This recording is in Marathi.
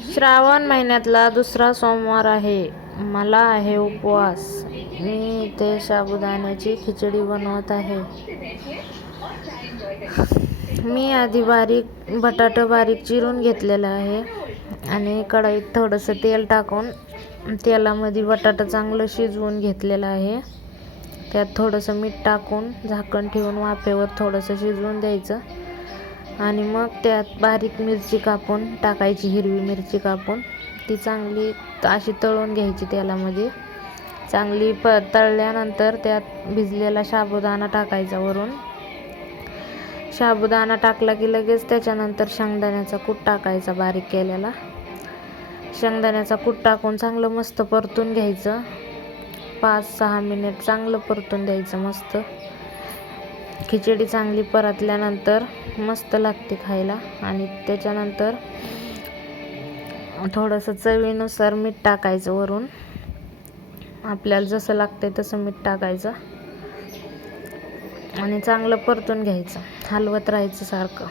श्रावण महिन्यातला दुसरा सोमवार आहे. मला आहे उपवास. मी इथे साबुदाण्याची खिचडी बनवत आहे. मी आधी बारीक बटाटा बारीक चिरून घेतलेला आहे आणि कढईत थोडंसं तेल टाकून तेलामध्ये बटाटा चांगलं शिजवून घेतलेलं आहे. त्यात थोडंसं मीठ टाकून झाकण ठेवून वाफेवर थोडंसं शिजवून द्यायचं. आणि मग त्यात बारीक मिरची कापून टाकायची हिरवी मिरची कापून. ती चांगली अशी तळून घ्यायची तेलामध्ये. चांगली प तळल्यानंतर त्यात भिजलेला साबुदाणा टाकायचा वरून. साबुदाणा टाकला की लगेच त्याच्यानंतर शेंगदाण्याचा कूट टाकायचा बारीक केलेला. शेंगदाण्याचा कूट टाकून चांगलं मस्त परतून घ्यायचं. पाच सहा मिनिट चांगलं परतून द्यायचं मस्त. खिचडी चांगली परतल्यानंतर मस्त लागते खायला आणि त्याच्यानंतर थोडंसं चवीनुसार मीठ टाकायचं वरून. आपल्याला जसं लागतंय तसं मीठ टाकायचं. आणि चांगलं परतून घ्यायचं. हलवत राहायचं सारखं.